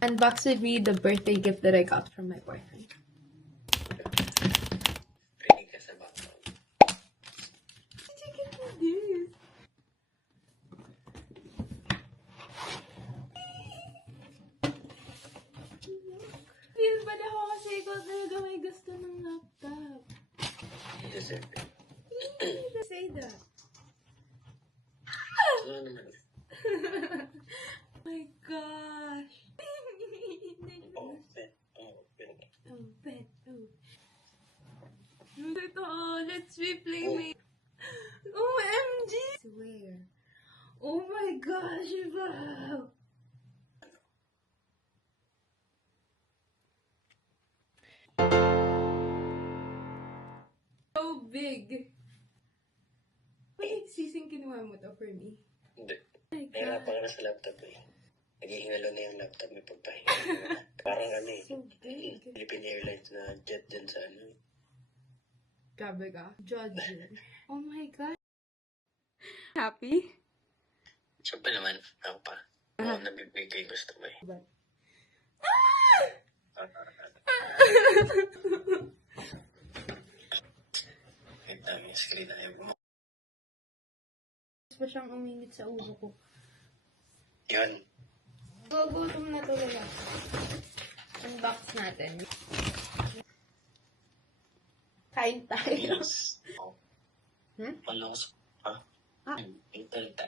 Unbox with me the birthday gift that I got from my boyfriend. Rinig ka sa background. Did you get me this? Feel bad ako kasi ikaw talaga may gusto ng laptop. Deserve it. Say that. Ano naman? Oh my gosh. Open. Open. Open. Ito, let's be playmate. OMG! Swear. Oh my gosh, wow. So big. Wait, sising kinuha mo to for me? Hindi. Oh my Nahirapan God. ka na sa laptop eh. Naghihingalo na yung laptop may pagpahinga. Parang ano eh. So big. Philippine Airlines na jet dyan sa ano. Grabe ka. Judge you. Oh my God. Happy? Siyempre naman, ako pa. Oo, nabibigay gusto mo eh. But... Kahit dami yung screen ayaw mo. Mas pa siyang umingit sa ulo ko. Yun. Gugutom na to nila. Unbox natin. Kain tayo. Yes. Oh. Hmm? Palos. Ha? Ah. Internet.